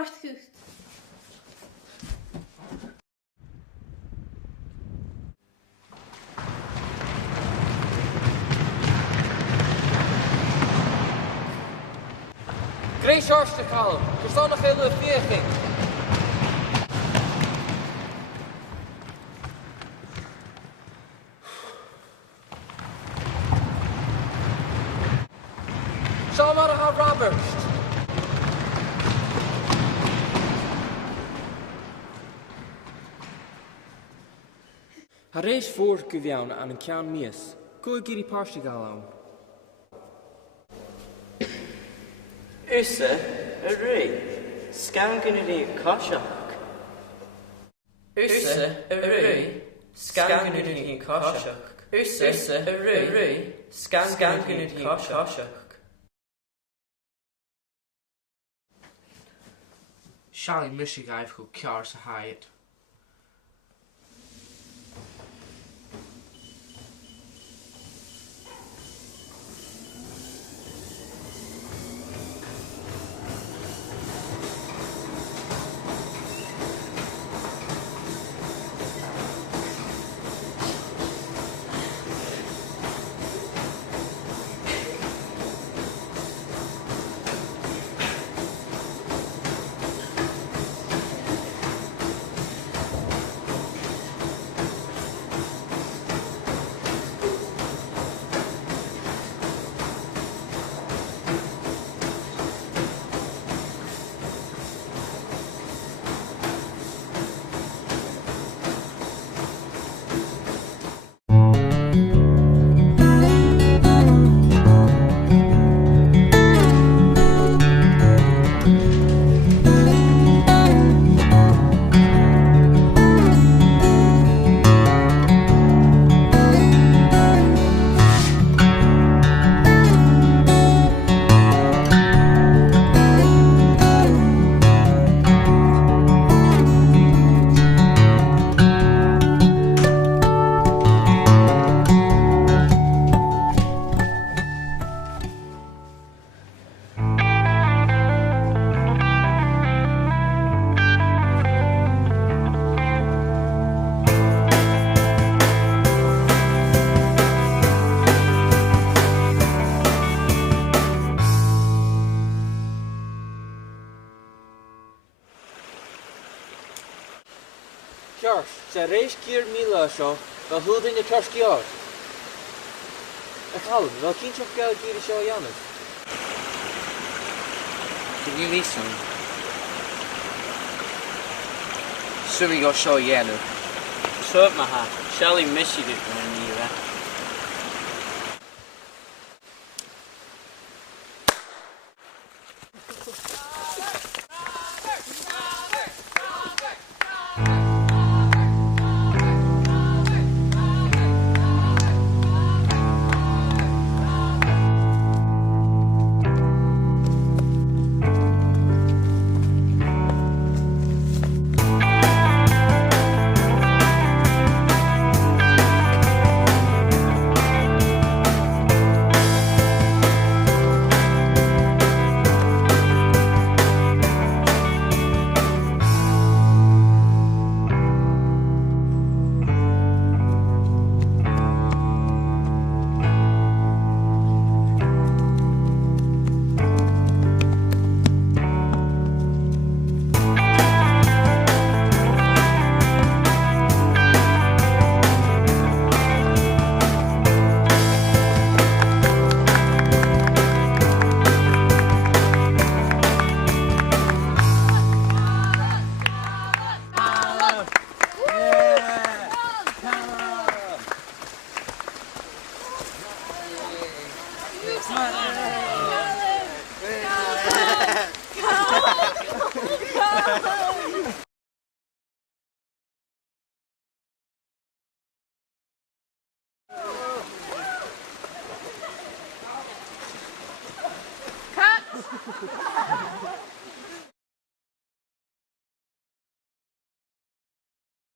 páist goed. Great shorts to Chaluim. There's not enough ill of fear. Show me how Robert. Har reis voor gewiaun aan een kjan mies. Gooi giri parstigalaun. Usa, a rig, scangan a rig koshak. Usa, a rig, scangan a rig koshak. Usa, a rig, scangan a rig koshak. Chaluim Michigaif go cear sa haiad. George, ze reis keer mila zo, wel hoe in je torskior. Chaluim, wel kindje of geld hier zo Janus. Did you listen? Suri go show Yellow. Surt maha, Shelly Michigan when you